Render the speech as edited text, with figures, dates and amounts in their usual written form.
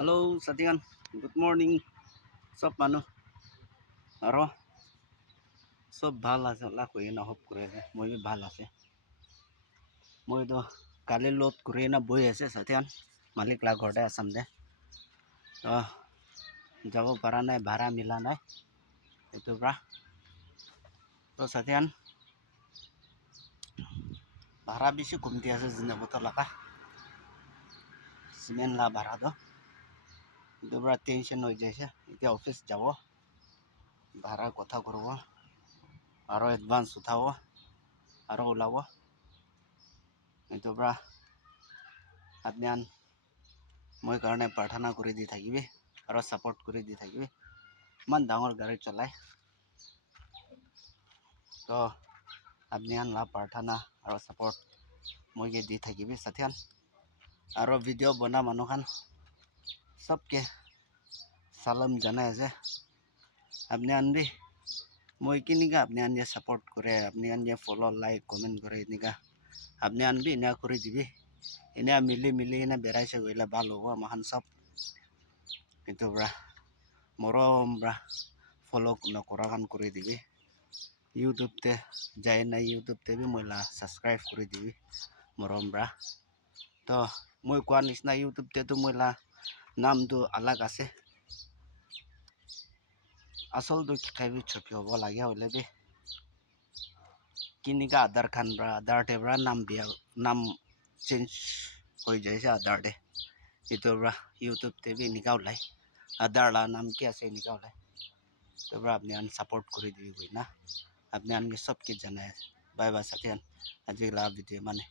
Hello Satian, good morning. সব মানুহ আৰু সব ভাল আছে আল্লাহ কৰি না হপ কৰি আছে মই বি ভাল আছে মইতো কালি লোড কৰি না বহি আছে Satian মালিক লা ঘৰতে আছাম দে তো যাব পৰা নাই ভাড়া মিলা নাই এইটোৰ পৰা তো Satian ভাড়া বেছি কমতি আছে জিনাবতো লাগা সিমেন্ট লা ভাড়া তো এইটোৰ পৰা টেনশন হৈ যাইছে এতিয়া অফিস যাব ভাড়া কথা কৰিব আৰু এডভান্স উঠাব আৰু ওলাব এইটোৰ পৰা আপনিয়ান মই কাৰণে প্ৰাৰ্থনা কৰি দি থাকিবি আৰু সাপোৰ্ট কৰি দি থাকিবি ইমান ডাঙৰ গাড়ী চলাই তো আপনিয়ান লা প্ৰাৰ্থনা আৰু সাপোৰ্ট মই দি থাকিবি Satian আৰু ভিডিঅ' বনা মানুহখান सबके সালাম জানাই আছে আপনিয়ান বি মই কিনিকা আপনিয়ান যে সাপোর্ট করে আপনিয়ান যে ফলো লাইক কমেন্ট করে এনিকা আপনিয়ান বি এনা করে দিবি এনা মিলি এনা বেড়াইছে গইলা ভাল হবো আমাখান সব কিন্তু ব্রা মরম ব্রা ফলো নকরাখান করে দিবি ইউটিউব তে যাই না ইউটিউব তে বি মইলা সাবস্ক্রাইব করে দিবি মরম ব্রা তো মই কোৱা নিচিনা ইউটিউব তে তো মইলা নামটো আলাগ আছে আসলটো কিখাবি ছবি হ'ব লাগে হলে বি কিনিকা আধাৰ খান ব্ৰা আধাৰ তে ব্ৰা নাম চেঞ্জ হৈ যাইছে আধাৰ তে ইটোৰ ব্ৰা ইউটিউব তে বি নিকা ওলাই আধাৰ লা নাম কি আছে নিকা ওলাই তো ব্ৰা আপনি আন সাপোর্ট করে দিবি কই না আপনি আনকে সব কি জানায় বাই বাই Satian আজি লা ভিডিও মানে